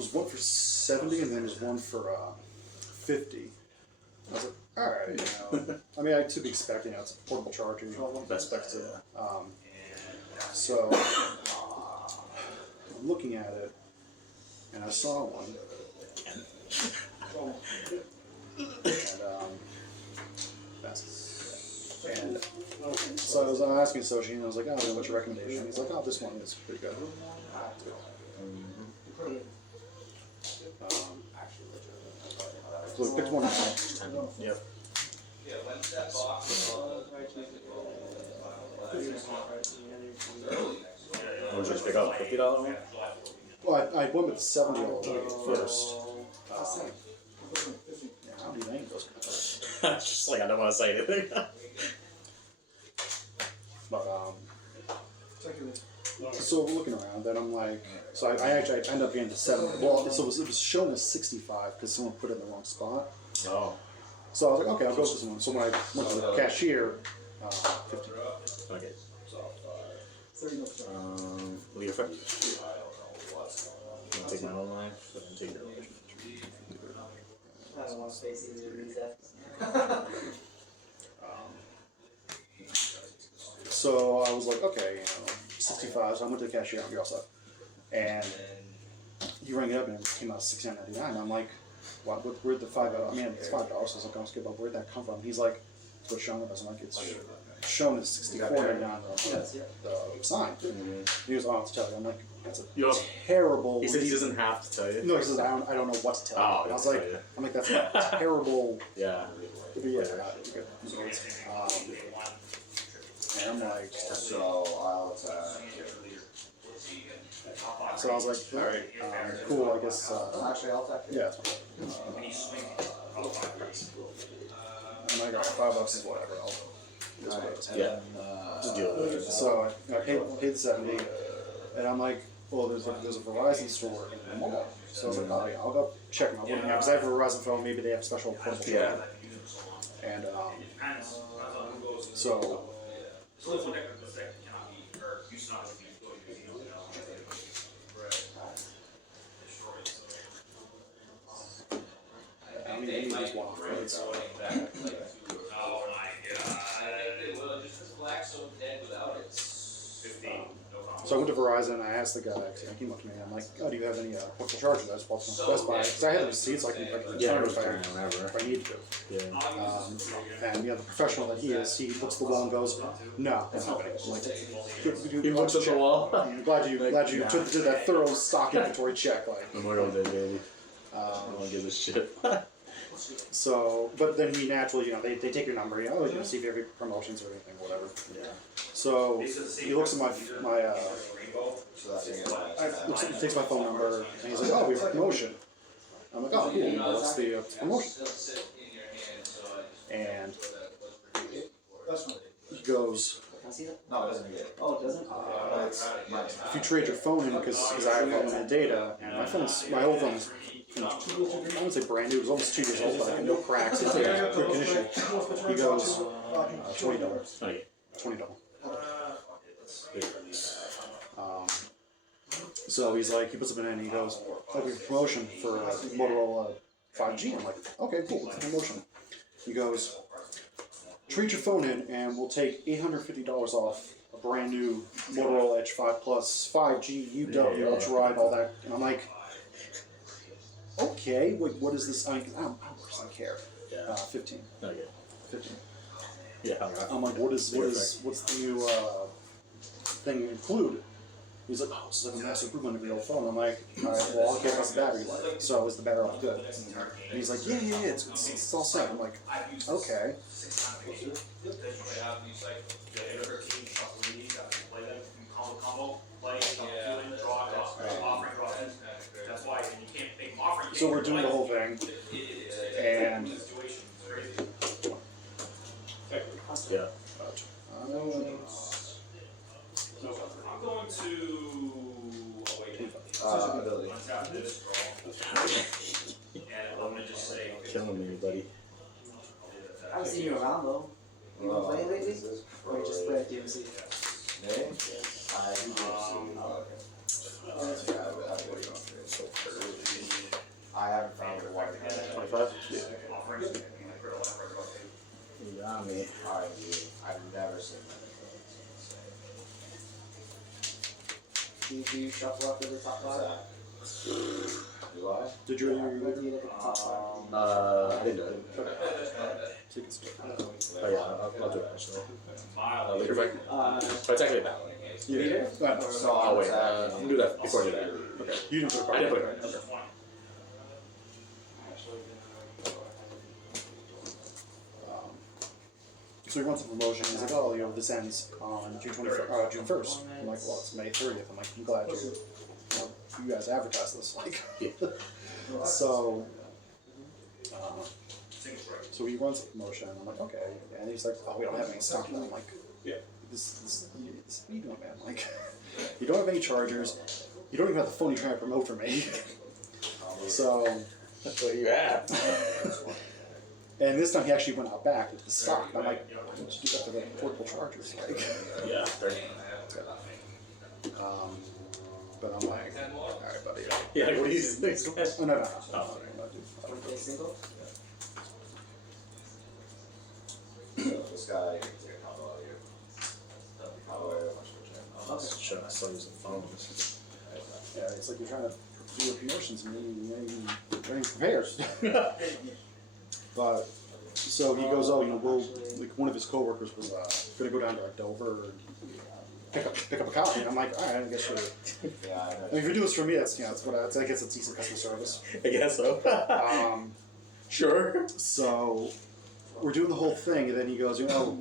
was one for 70 and then there's one for 50. I was like, all right, I mean, I to be expecting it's a portable charger, best specs too. So I'm looking at it, and I saw one, and so I was asking Soshi, and I was like, oh, what's your recommendation? He's like, oh, this one is pretty good. So we picked one up. Yep. What did you pick up? $50 one? Well, I went with the $70 first. How do you think those? Just like I don't want to say anything. But so we're looking around, then I'm like, so I actually ended up getting the 70. Well, so it was shown as 65 because someone put it in the wrong spot. Oh. So I was like, okay, I'll go with this one. So when I went to the cashier, 50. Okay. What are your friends? You want to take my own line? So I can take your own. I don't want to face either of these after. So I was like, okay, 65. So I went to the cashier on your stuff, and he rang it up and it came out $69.99. I'm like, what? Where'd the $5? I mean, it's $5. So I was like, I'm skip up. Where'd that come from? He's like, it's what's shown up. I'm like, it's shown as $64.99 on the sign. He goes, oh, I have to tell you. I'm like, that's a terrible. He said he doesn't have to tell you. No, he says I don't know what to tell you. I was like, I'm like, that's a terrible. Yeah. But yeah, good. And I'm like, So I'll so I was like, all right, cool. I guess. actually, I'll take it. Yeah. And I got $5 is whatever. Yeah. Just deal with it. So I paid the 70, and I'm like, well, there's a Verizon store in the mall. So I was like, oh yeah, I'll go check them out. Because I have a Verizon phone, maybe they have special portable charger. And so. I mean, maybe just one off, right? So. So I went to Verizon and I asked the guy, he came up to me and I'm like, oh, do you have any portable chargers? I just bought some Best Buy. Because I had the receipt so I can return it if I need to. Yeah. And the professional that he is, he looks at the wall and goes, no, that's not going to like, He looks at the wall. I'm glad you did that thorough stock inventory check. Like, Memorial Day, baby. I don't give a shit. So, but then he naturally, they take your number, see if you have any promotions or anything, whatever. Yeah. So he looks at my he takes my phone number and he's like, oh, we have a promotion. I'm like, oh, cool. What's the promotion? And he goes, No, it doesn't get it. Oh, it doesn't? if you trade your phone in, because I have unlimited data, and my old phone is, I wouldn't say brand new, it was almost 2 years old, but like no cracks, it's like good condition. He goes, $20. Okay. $20. So he's like, he puts it in and he goes, oh, we have a promotion for Motorola 5G. I'm like, okay, cool, what's the promotion? He goes, trade your phone in and we'll take $850 off a brand new Motorola Edge 5 Plus 5G UW Ultra Ride, all that. And I'm like, okay, what is this? I don't personally care. 15. Okay. 15. Yeah. I'm like, what's the new thing include? He's like, oh, this is like a massive improvement of your old phone. I'm like, all right, well, I'll get this battery life. So is the battery life good? And he's like, yeah, it's all set. I'm like, okay. So we're doing the whole thing, and Yeah. I'm going to ability. untap this and I'm going to just say, Killing me, buddy. I haven't seen you around though. You want to play lately? Or you just play at DMC? Me? I do Okay. so early. Do you shuffle after the top What's five? that? Do I? Did you? What do you look at the top five? I didn't do it. So you can start. Oh yeah, I'll do it actually. Leader fight. But it's actually a battle. Yeah. Right. So Oh wait, do that before I do that. Okay. You didn't put a card. I didn't put it. Okay. So he wants a promotion. He's like, oh, this ends on June 1st. I'm like, well, it's May 30th. I'm like, I'm glad you guys advertised this. Like, so, so he runs a promotion. I'm like, okay. And he's like, oh, we don't have any stock. And I'm like, this what are you doing, man? Like, you don't have any chargers. You don't even have the phone you're trying to promote for me. So, That's what you have. and this time he actually went out back with the stock. I'm like, why didn't you do that for the portable chargers? Like, Yeah. but I'm like, all right, buddy. Yeah. What do you think? Oh, no. Oh. Wednesday single? This guy takes a combo out here. Combo out here, much for Should I start using phones? Yeah, it's like you're trying to do your promotions and you ain't even prepared. But so he goes, oh, we'll like one of his coworkers was gonna go down to Dover and pick up a copy, and I'm like, all right, I guess you're. Yeah, I I mean, if you do this for me, that's that's what I guess it's decent customer service. I guess so. Sure. So we're doing the whole thing, and then he goes, we'll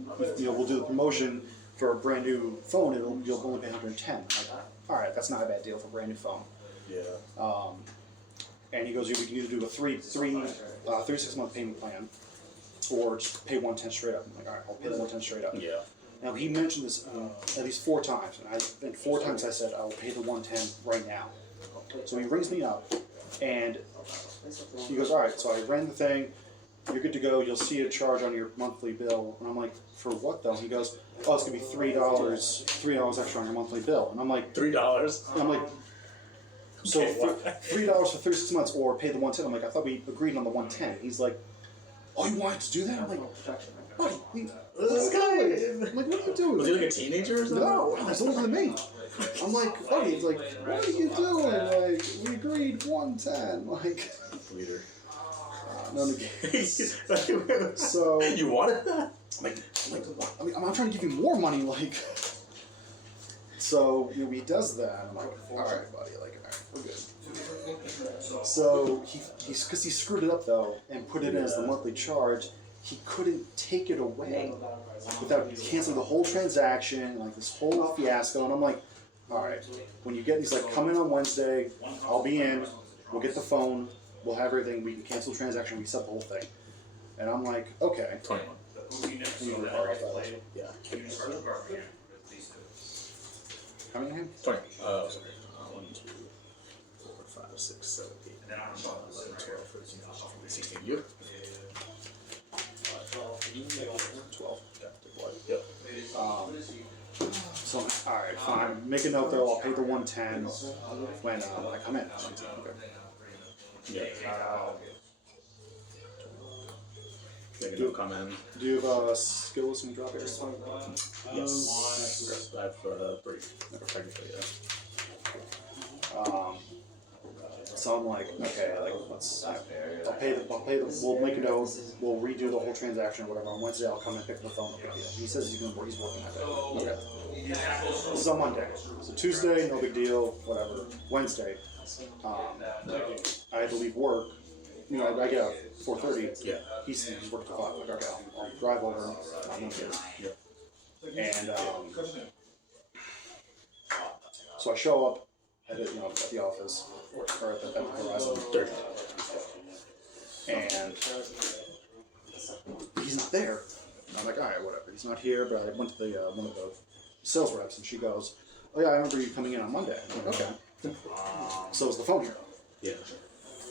do the promotion for a brand new phone. You'll only pay $110. I'm like, all right, that's not a bad deal for a brand new phone. Yeah. And he goes, we can either do a 36-month payment plan, or just pay 110 straight up. I'm like, all right, I'll pay the 110 straight up. Yeah. Now he mentioned this at least 4 times, and 4 times I said I'll pay the 110 right now. So he rings me up, and he goes, all right. So I ran the thing. You're good to go. You'll see a charge on your monthly bill. And I'm like, for what though? He goes, oh, it's gonna be $3 extra on your monthly bill. And I'm like, $3. and I'm like, so Okay, what? $3 for 36 months, or pay the 110. I'm like, I thought we agreed on the 110. He's like, oh, you wanted to do that? I'm like, buddy, This guy. I'm like, what are you doing? Was he like a teenager or something? No, he's older than me. I'm like, buddy, it's like, what are you doing? Like, we agreed 110. Like, Leader. none of So You wanted that? I'm like, what? I mean, I'm trying to give you more money, like. So he does that. I'm like, all right, buddy, like, all right, we're good. So because he screwed it up though and put it in as the monthly charge, he couldn't take it away without canceling the whole transaction, like this whole fiasco. And I'm like, all right, when you get, he's like, come in on Wednesday, I'll be in, we'll get the phone, we'll have everything, we can cancel the transaction, we set the whole thing. And I'm like, okay. 21. Yeah. How many hands? 20. Oh, sorry. 1, 2, 4, 5, 6, 7, 8, 9, 11, 12, 13, 14, 16. You? 12. Yep. So, alright, fine. Make a note though, I'll pay the 110 when I come in. Okay. Yeah. Maybe no comment. Do you have skills in drop areas? Yes. I have 3. Technically, yeah. So I'm like, okay, like I'll pay the we'll make a note, we'll redo the whole transaction or whatever. On Wednesday I'll come and pick up the phone, no big deal. He says he's working that day. Okay. This is on Monday. So Tuesday, no big deal, whatever. Wednesday, I had to leave work. I get out 4:30. Yeah. He's working till 5. Like, okay, I'll drive over. I'm okay. Yeah. And so I show up at the office or at the Horizon. And he's not there. And I'm like, all right, whatever. He's not here. But I went to the one of the sales reps, and she goes, "Oh yeah, I remember you coming in on Monday." I'm like, okay. So is the phone here? Yeah.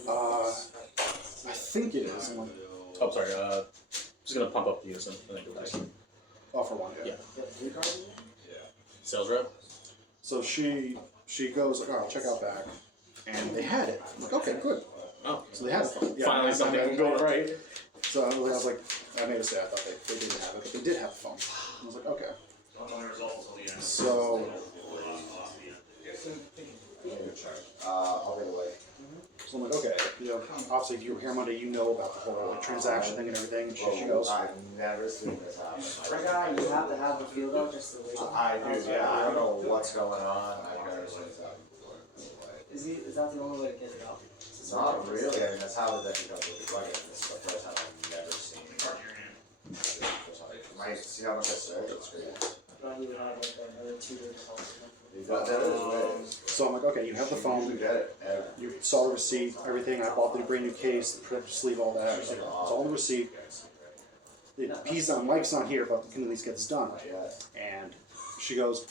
I think it is. I'm like, Oh, sorry. Just gonna pump up the unison and then go back. offer one. Yeah. Sales rep. So she goes, like, all right, check out back, and they had it. I'm like, okay, good. Oh. So they had the phone. Yeah, Finally, something going right. So I was like, I made a mistake. I thought they didn't have it, but they did have the phone. I was like, okay. So So I'm like, okay, you know, obviously if you were here Monday, you know about the whole like, transaction thing and everything. And she goes, I've never seen this happen. That guy, you have to have the field out just to wait. I do, yeah. I don't know what's going on. I've never seen this happen before. Is that the only way to get it out? Not really. I mean, that's how the deputy comes with the plug-in. This is the first time I've never seen it. Might see how much I saved. It's great. But he would have like another 2 days to help him. That is ways. so I'm like, okay, you have the You phone, get it. you saw the receipt, everything. I bought the brand new case, the protective sleeve, all that. It's all the receipt. He's not, Mike's not here, but we can at least get this done. And she goes,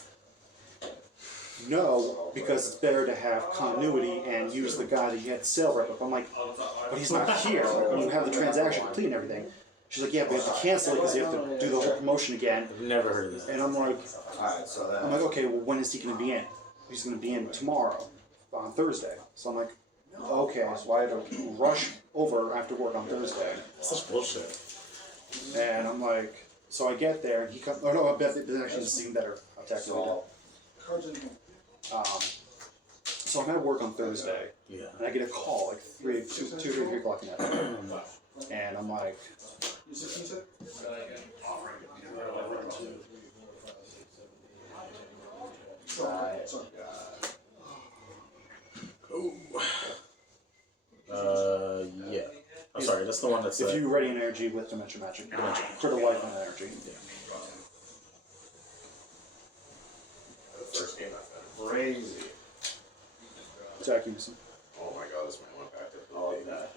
no, because it's better to have continuity and use the guy that you had the sale rep with. I'm like, but he's not here. When you have the transaction complete and everything. She's like, yeah, but you have to cancel it because you have to do the whole promotion again. I've never heard of this. And I'm like, Alright, so then. I'm like, okay, well, when is he going to be in? He's going to be in tomorrow, on Thursday. So I'm like, okay, so I had to rush over after work on Thursday. Such bullshit. And I'm like, so I get there, and he comes, oh no, I bet it's actually even better. I'll text him later. So I'm at work on Thursday, Yeah. and I get a call like 3 o'clock in the afternoon. And I'm like, Yeah. I'm sorry, that's the one that's if you ready an energy with Dimension Magic, critical life and energy. The first game I've been crazy. Jack Emerson. Oh my god, this man went back to all of that.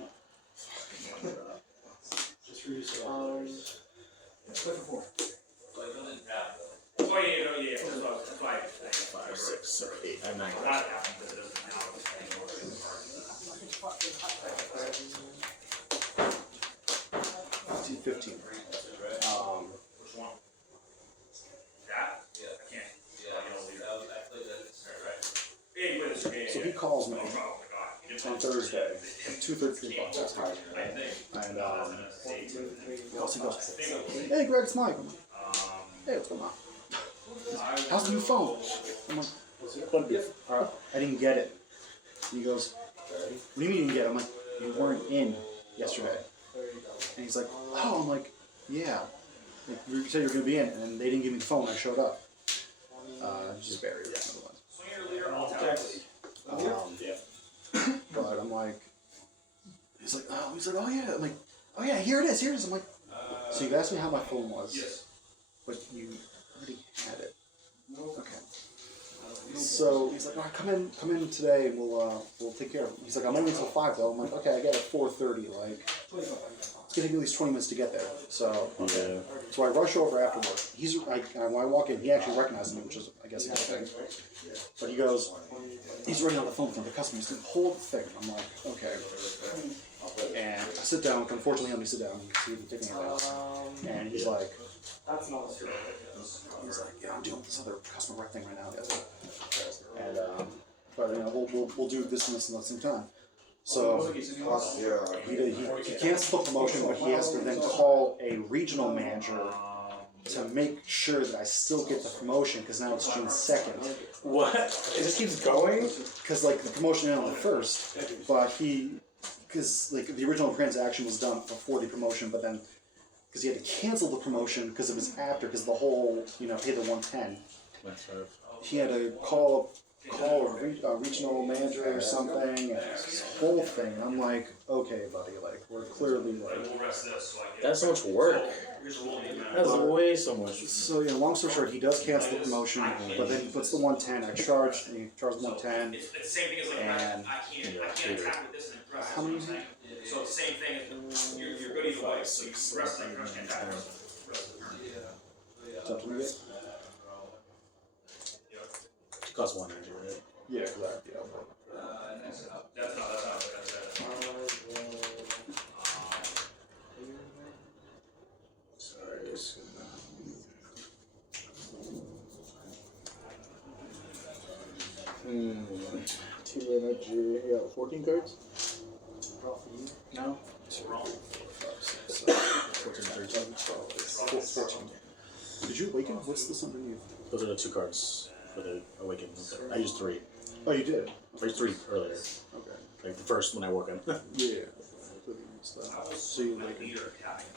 Oh yeah, that's why. 5, 6, 7, 8. I have 9 That cards. happened because it doesn't happen. 15. Which one? That? Yeah. I can't. Yeah, wait, So he calls me oh my god. on Thursday at 2:33 o'clock. That's hard. And he goes, hey Greg, it's Mike. I'm like, hey, what's going on? How's the new phone? I'm like, I didn't get it. And he goes, what do you mean you didn't get it? I'm like, you weren't in yesterday. And he's like, oh, I'm like, yeah. Like, you said you were going to be in, and they didn't give me the phone when I showed up. Just buried it. But I'm like, he's like, oh yeah. I'm like, oh yeah, here it is. I'm like, so you asked me how my phone was. Yes. But you already had it. Okay. So he's like, all right, come in today, and we'll take care of it. He's like, I'm only until 5 though. I'm like, okay, I get it at 4:30. Like, it's gonna take me at least 20 minutes to get there. So I rush over after work. When I walk in, he actually recognizes me, which is, I guess, a good thing. But he goes, he's already on the phone with the customer. He's doing the whole thing. I'm like, okay. And I sit down. Unfortunately, let me sit down. You can see him taking it out. And he's like, yeah, I'm dealing with this other customer rep thing right now. And but you know, we'll do this and this at the same time. So he canceled the promotion, but he has to then call a regional manager to make sure that I still get the promotion because now it's June 2nd. What? It just keeps going? Because like the promotion ended on the 1st, but because like the original transaction was done before the promotion, but then because he had to cancel the promotion because it was after, because the whole, you know, pay the 110. He had to call a regional manager or something, and this whole thing. And I'm like, okay, buddy, like we're clearly like. That's so much work. That's way so much. So yeah, long story short, he does cancel the promotion, but then he puts the 110. I charged, and he charged 110. It's the same thing as like, And I can't attack with this and address. how many? So it's the same thing as you're good either way. So you rest and crush can't attack the rest of the turn. Is that what we get? It costs 1 energy, right? Yeah, exactly. Yeah. That's not. Sorry, this is Two energy, yeah, 14 cards? No? 14, 13. 14. Did you awaken? What's this underneath? Those are the 2 cards for the awakening. I used 3. Oh, you did? I used 3 earlier. Okay. Like the first when I work on. Yeah. So you like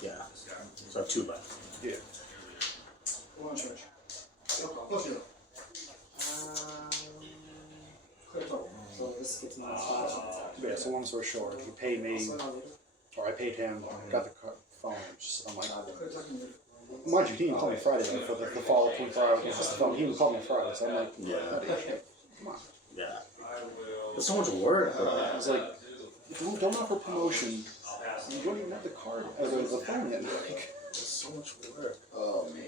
Yeah. So I have 2 left. yeah. Um, so this gets -5. Yeah. So long story short, he paid me, or I paid him. Got the phone. I'm like, mind you, he didn't call me Friday though, for the follow-up 24 hours. Just the phone. He didn't call me Friday, so I'm like, Yeah. come on. Yeah. There's so much work, bro. I was like, don't offer promotion. You don't even have the card or the phone yet. Like, There's so much work. Oh man.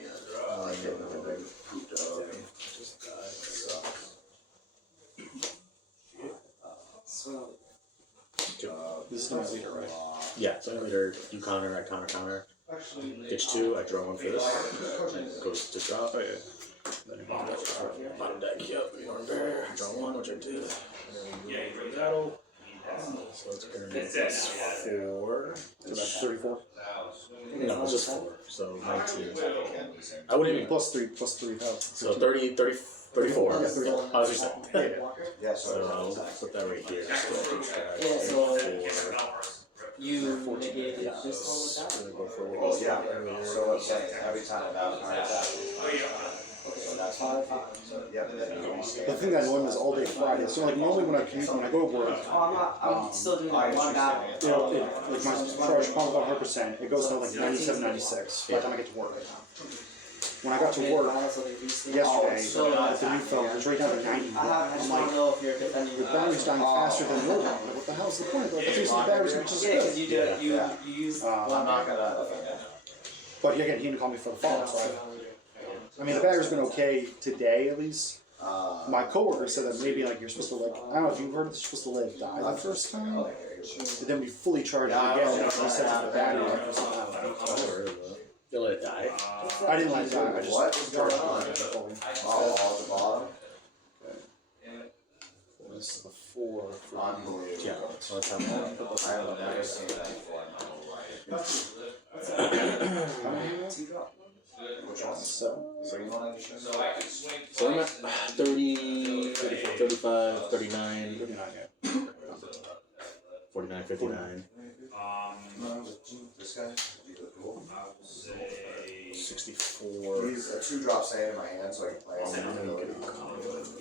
I get another pooped up. Just die. Sucks. So, this is my leader, right? Yeah, so later you counter, I counter. Ditch 2, I draw 1 for this. And it goes to drop. Oh yeah. Bottom deck, yep. Draw 1, which I did. Yeah, you battle. So it's gonna be 4. So that's 34. No, it's just 4. So 19. I wouldn't even. Plus 3,000. So 30, 30, 34. Yeah, 34. I was just saying. Yeah. Yeah, So I'll put that right here. yeah, so you negated this one with that? Oh yeah. So it's like every time that so that's 5. So yeah, but then you The thing that annoyed me is all day Friday. So like normally when I commute, when I go to work, I'm still doing that one battle. you know, like my charge pump about 100%. It goes to like 97, 96 by the time I get to work. When I got to work yesterday, at the new phone, it was right down to 90. I I'm just like, want to know if you're defending the battery's dying faster than your one. Like, what the hell's the point? Like, seriously, the battery's just Yeah, because good. you do it, you use I'm not gonna. But again, he didn't call me for the follow-up, so I mean, the battery's been okay today at least. My coworker said that maybe like you're supposed to like, I don't know if you've heard this, you're supposed to let it die the first time, and then we fully charge it again and reset the battery or something. I don't know. You let it die. I didn't let it die, I just What? charged it fully. Oh, all at the bottom? This is the 4 for Unbelievable. Yeah. So let's have I have never seen that before in my whole life. Which one? so. Green one? So I'm at 30, 35, 39, 39, yeah. 49, 59, This guy? He look cool. 64. He's a 2-drop sand in my hand so I can play him.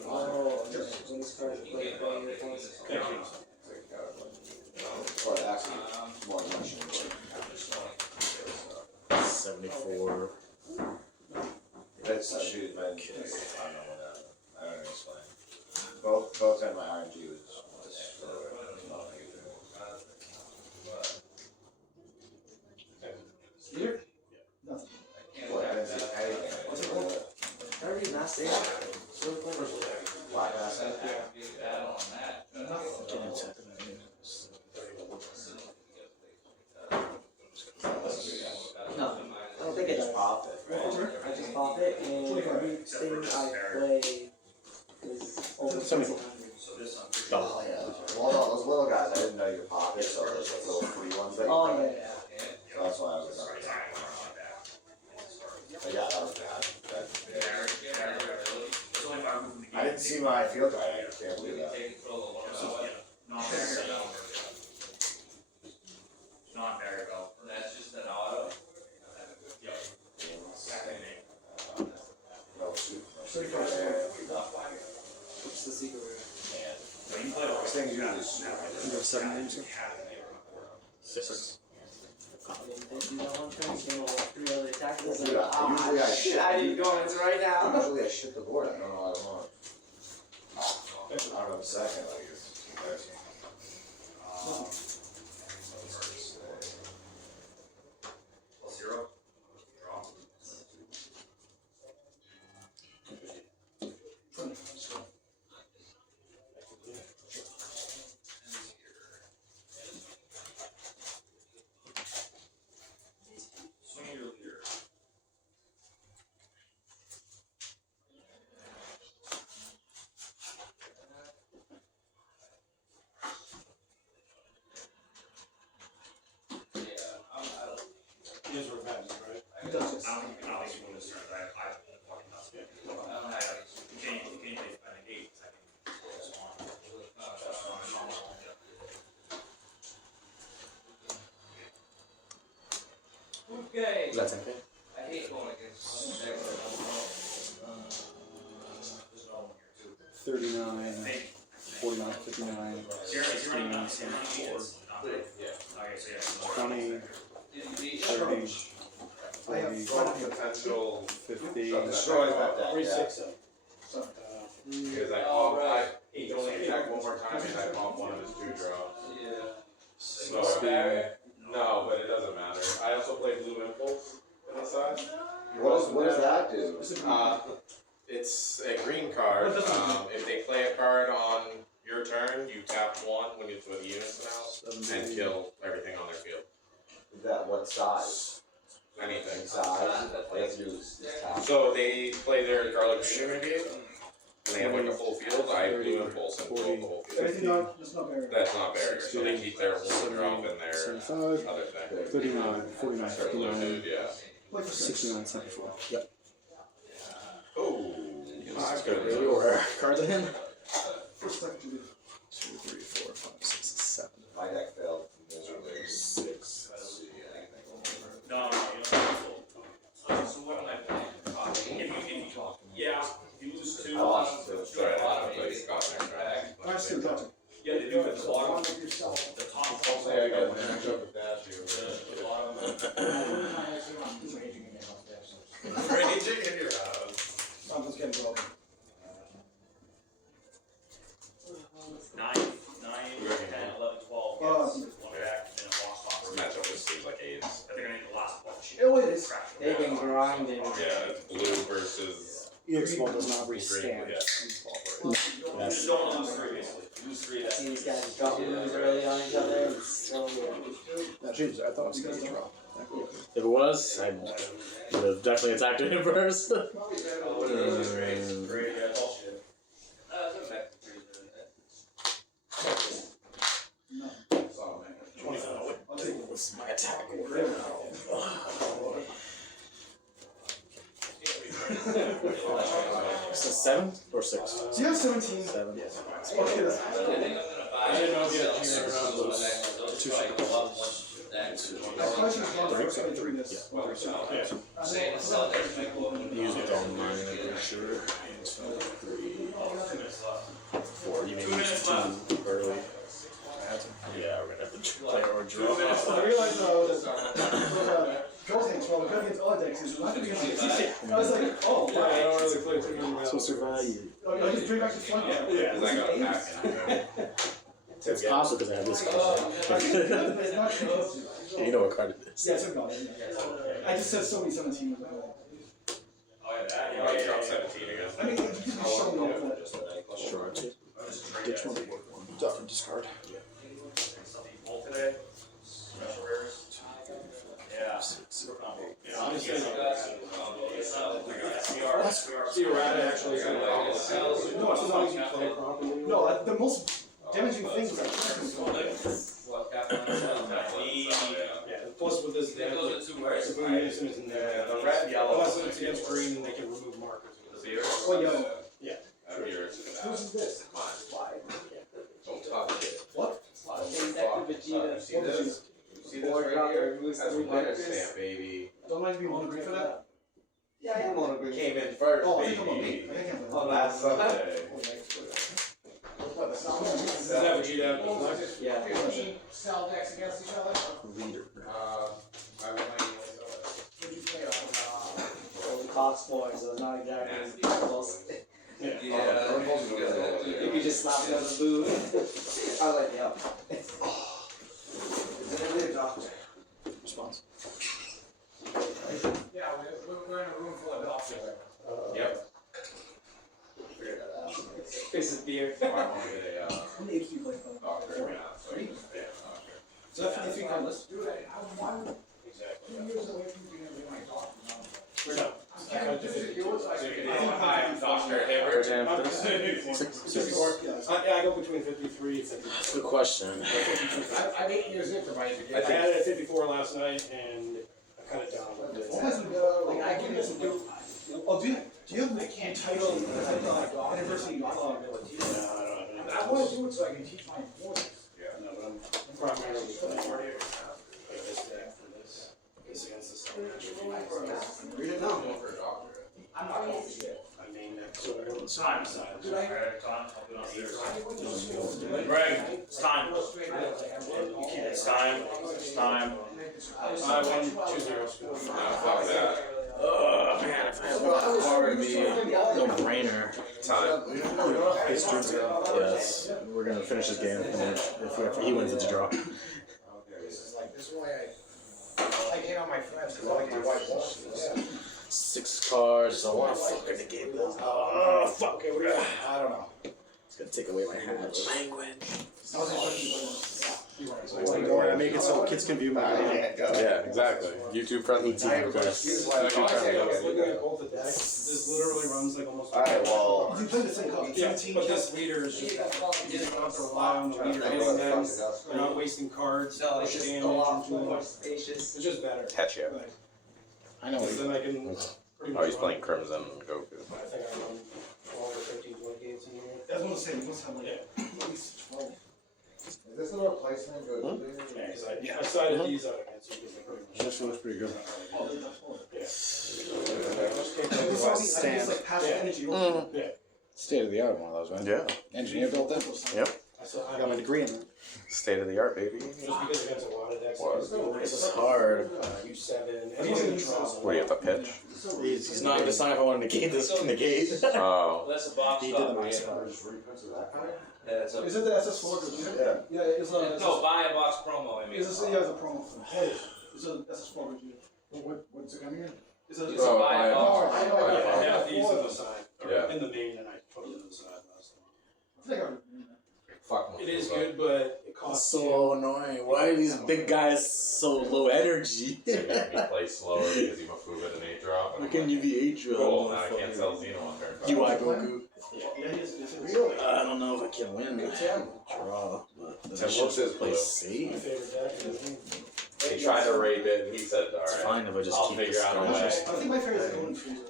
Oh, when this card play your points. But actually, more emotion. 74. It's a shoot, but I don't know what I don't explain. Both had my RNG was Here? What, I didn't see anything. Already not saying. Still playing. Black asset? No, I don't think it does. Pop it, right? I just pop it and everything I play is over 700. Oh. Oh, yeah. Well, no, those little guys, I didn't know you could pop it, so there's like little free ones that you Oh, play. yeah. So that's why I was up. But yeah, that was bad. I didn't see my field guy, I can't believe that. Not very well. That's just an auto. No soup. What's the secret word? This thing's usually soup. You have 7 names here? 6. They do that one turn, came over 3 other attackers. Usually I Shit, I need guns right now. Usually I shit the board, I don't know what I want. I don't know the second, like it's embarrassing. Zero. Draw. Swing your leader. Is that same thing? 39, 49, 59, 69, 74, 20, 30, 40, Potential 50. destroys that deck. 367. Because I called, he can only attack one more time and I called one of his 2 drops. So, no, but it doesn't matter. I also play Blue Impulse on the side. What does that do? It's a green card. If they play a card on your turn, you tap 1 when it's with units now and kill everything on their field. Is that what size? Anything. Size? Let's use tap. So they play their Garlic Green Renegade, and they have like a full field. I have Blue Impulse and blow the whole field. Everything not, That's not very. That's not barrier, so they keep their one drop in their 75, other thing. 39, 49, They're 59, looted, yeah. 69, 74. Yep. Oh, that's good. Really rare cards in him. 2, 3, 4, 5, 6, 7. My deck failed miserably. 6. No, you don't. So what am I playing? If you lose 2. I lost 2. Sorry, a lot of plays got their track. I still got it. Yeah, they do at the bottom. The top. Hopefully I got an match up with that too. The bottom. Raging in your house. Something's getting broken. 9, 10, 11, 12. One back, and a boss top. This matchup just seems like AIDS. I think I need the last one. Oh, it is. Crash. They've been grinding. Yeah, it's blue versus EX1 does not restand. Yeah. Just don't lose 3, basically. Lose 3, that's See these guys drop moves early on each other. It's so weird. That changes. I thought it was going to drop. If it was, I would have definitely attacked it first. great. Yeah, it's all shit. What's my attack order? So 7 or 6? So you have 17. 7. Okay. I didn't know if you had Junior around those. Use it on mine, I'm pretty sure. 4. You may use 2 early. Yeah, we're gonna have to play or draw. I realized that Joel's decks, well, good against other decks, is not going to be against DC. I was like, oh, Yeah, I don't really play too many rounds. So survive. I just bring back the front. Yeah. Because I got a pack. It's also because I have this I think it's good, but it's not You know what card it is. Yeah, it's a god. I just said so many 17. Oh, you dropped 17 again. I mean, you can just show me off that. Sure. Ditch one. Discard. Today. Special rares. Yeah. Errata actually is No, it's as long as you play properly. No, the most damaging thing is Plus with this deck, the blue unison is in there. The red, yellow. Unless it's against green, then they can remove markers. Well, yellow. Yeah. Who's this? Don't touch it. What? Exactly, Vegeta. See this? See this right here? That's winner stamp, baby. Don't mind me on agree for that? Yeah, I am on a green. Came in first, Oh, I think I'm on me. baby. I think I'm Oh, on Last Sunday. Is that Vegeta? Yeah. Cell decks against each other? I would like Cox boys, so it's not exactly close. Yeah. You could just slap it on the boo. I was like, yeah. Response. Yeah, we're in a room full of doctors. Yep. Face of beer. I want to get a How many apes do you play from? doctor, yeah, so you can stay a doctor. So that's 53 card list? Dude, I'm 2 years away from being able to get my doctor now. We're done. Hi, Dr. Hibbert. Yeah, I go between 53 and 54. Good question. I'm 8 years in for my I education. had it at 54 last night and I cut it down a little bit. What has like, I can just do. Oh, do you have the title anniversary log? I want to do it so I can teach my employees. No, but I'm primarily playing like this deck for this. This against the sun. Read it now. I'm not going to shit. I mean, it's time. Greg, it's time. It's time. It's time. 5-1-2-0. Fuck that. Oh man, if I had one card, it'd be no brainer. Time. His turns go. Yes, we're gonna finish this game, and then if he wins, it's a draw. This is why I hate on my friends because I like my white balls. 6 cards, so I want to fucking negate this. Oh, fuck it, we're gonna. I don't know. It's gonna take away my hatch. Language. I make it so kids can view my Yeah, exactly. YouTube friendly. Looking at both the decks, this literally runs like almost. Alright, well. You play the same color. Yeah, but this leader is just, you don't have to rely on the leader hitting them. You're not wasting cards, No, it's push just a damage, lot and too more much. spacious. It's just better. Hatchhyack. But I know. then I can pretty much. Oh, he's playing Crimson Goku. I think I run 12 or 15 20 games in here. That's what I'm saying. You must have like at least 12. Is this a replacement? Good. Yeah, because I sided these out against you because they're pretty much. This looks pretty good. Yeah. Stand. Like passive energy. Yeah. State of the art one of those, right? Yeah. Engineer built them. Yep. I got my degree in it. State of the art, baby. Just because against a lot of decks, What? This is hard. use 7. And he's gonna draw. What do you have to pitch? He's not gonna decide if I want to negate this. Negate. Oh. That's a box. He did the max card. Just reprints of that. That's a. Is it the SS4 group? Yeah. Yeah, it's a. No, buy a box promo. I mean. It's a, yeah, it's a promo. It's a SS4 group. What's it coming in? It's a. It's a buy a box. I have these on the side. Yeah. In the main, and I put them to the side last time. I think Fuck. it is good, but it costs. So annoying. Why are these big guys so low energy? He plays slower because he must move at an 8-drop. How can you be Adriel? Cool, now I can't sell Xeno on turn 5. UI Goku. Yeah, it's Really? I don't know if I can win. Draw, but then I Tim, should what's his play blue? my safe. favorite deck. He tried to raid it and he said, It's alright. fine if I just I'll keep figure this out a going. way. I think my favorite is Golden Freezer.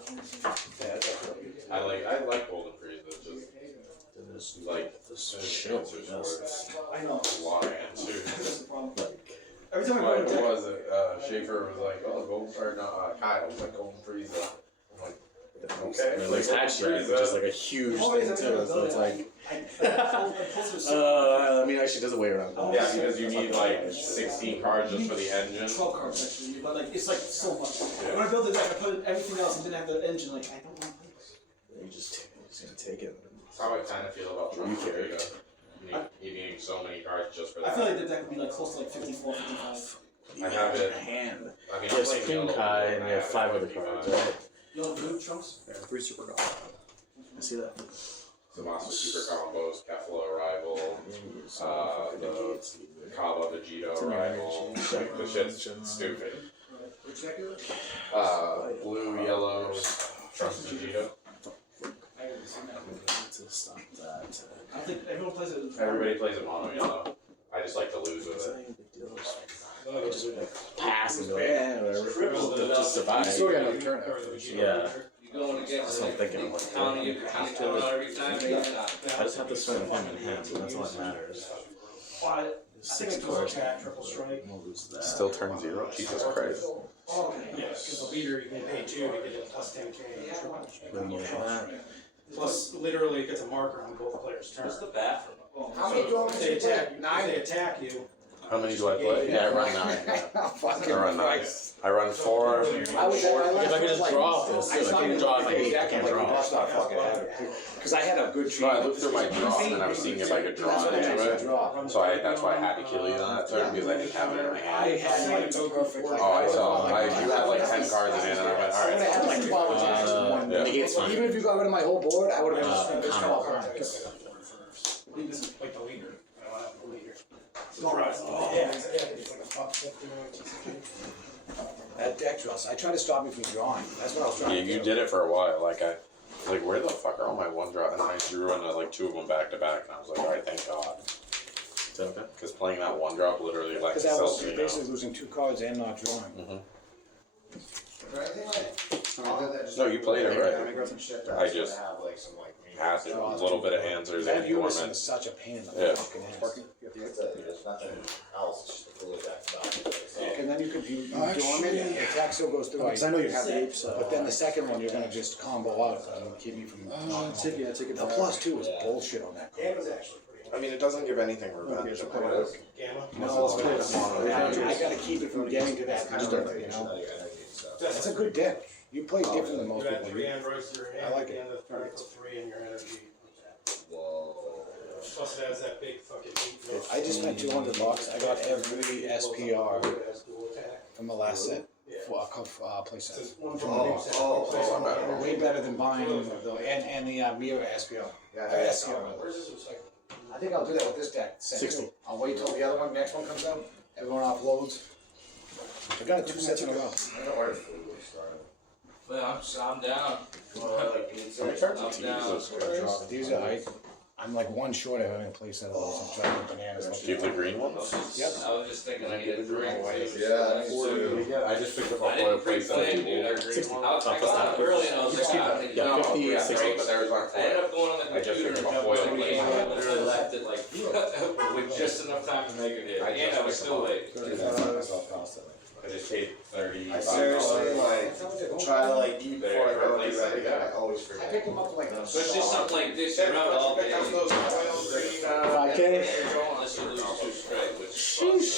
I like Golden Freeze. It's just like This there's shit. answers for I know. a lot of answers. That's the problem. Every time I Like, go to what deck, was it? Schaefer was like, oh, Golden, or no, Kyle was like Golden Freeze. I'm like, okay. I mean, like Hatchhyack, which is like a huge thing too. So it's like, I mean, actually, there's a way around that. Yeah, because you need like 16 cards just for the engine. 12 cards actually, but like it's like so much. Yeah. When I built the deck, I put everything else and didn't have the engine. Like I don't want to play this. You just gonna take it. That's how I kind of feel about Trump. Needing so many cards just for I that. feel like the deck would be like close to like 54, 55. I have it. Hand. I mean, Yes, I'm playing King yellow, Kai, and I we have have 5 it other 55. cards, right? You know, blue trunks. Yeah, 3 super gold. I see that. Zamasu Super Combos, Kefla Arrival, the Kaba Vegito Arrival. Like, the shit's stupid. Which deck is it? Blue, yellow, Trunks Vegito. To stop that. I think everyone plays it. Everybody plays it mono yellow. I just like to lose with it. Pass and go, yeah, whatever. Just survive. Still got another turn after. Yeah. You going against That's what I'm thinking. county every time. I just have to swing with him in hand, so that's all that matters. I think 6 it goes cards. attack, triple strike. We'll lose that. Still turn 0? Jesus Christ. Oh, okay. Yes, because the leader you can pay 2 to get it plus 10k. triple. Then you have that. Plus, literally, it gets a marker on both players' turn. What's the bathroom? How many if they attack you? If they attack you. How many do I play? Yeah, I run 9. I run 9. I run 4. If I could just draw off this, too. I can't draw if I hate. I can't draw. Because I had a good No, I looked through my draw and I was seeing if I could draw into it. So that's why I had to kill you on that turn because I didn't have it in my I hand. had like the perfect. Oh, I saw. You had like 10 cards in it and I went, I would have had like 12 attacks in one. Yeah. Negate's fine. Even if you got rid of my whole board, I would have been just 12 combo. cards. I think this is like the leader. I don't have the leader. Yeah, it's like a top 50 That deck draws. I tried to stop me from drawing. That's what I was trying Yeah, to do. you did it for a while. Like where the fuck are all my 1-drop? And I drew into like 2 of them back to back, and I was like, alright, thank God. Is that okay? Because playing that 1-drop literally like Because I was sells me now. basically losing 2 cards and not drawing. No, you played it right. I just passive, a little bit of answers That and unison dormant. is such a pain in the Yeah. fucking ass. There's nothing else, it's just a really back side. And then you could, you Actually, dormant, the attack still goes through. Because I know you have the apes. But then the second one, you're gonna just combo out and keep me from knocking take it. Take it. The +2 is bullshit on that. Gamma's actually pretty I mean, it doesn't give anything revenge. Okay, Gamma. No, I gotta keep it from getting to that number, you know? That's a good deck. You play different than most You got people. 3 androids to your hand. I like it. And the critical 3 in your energy. Whoa. Plus it has that big fucking heat. I just spent $200. I got every SPR from the last set. For play set. Way better than buying and the mirror SPR. Yeah, SPR. I think I'll do that with this deck. set 60. too. I'll wait till the other one, next one comes out. Everyone offloads. I got it 2 sets in a row. I don't order food, we're starting. Well, I'm down. I'm down. Jesus Christ. These are I'm like one short of having a play set of those. I'm trying to bananas. Do you have the green ones? Yep. I was just thinking I need a drink. Yeah, I just picked up a I foil didn't place. pre-plan, dude. I was out early and I was like, I think, no, 50, yeah, 60. great. But there's our I ended foil. up going on the I just computer and picked up a jumping foil on the game. place. I literally left it like with just enough time to make it hit. And I was still late. I just paid 30. I seriously, like, try to, like, eat before I go to bed again, I always I forget. picked them up for like. Especially something like this, you're out all day. Pick up those foil green, 5K. Unless you lose 2 straight, which sucks.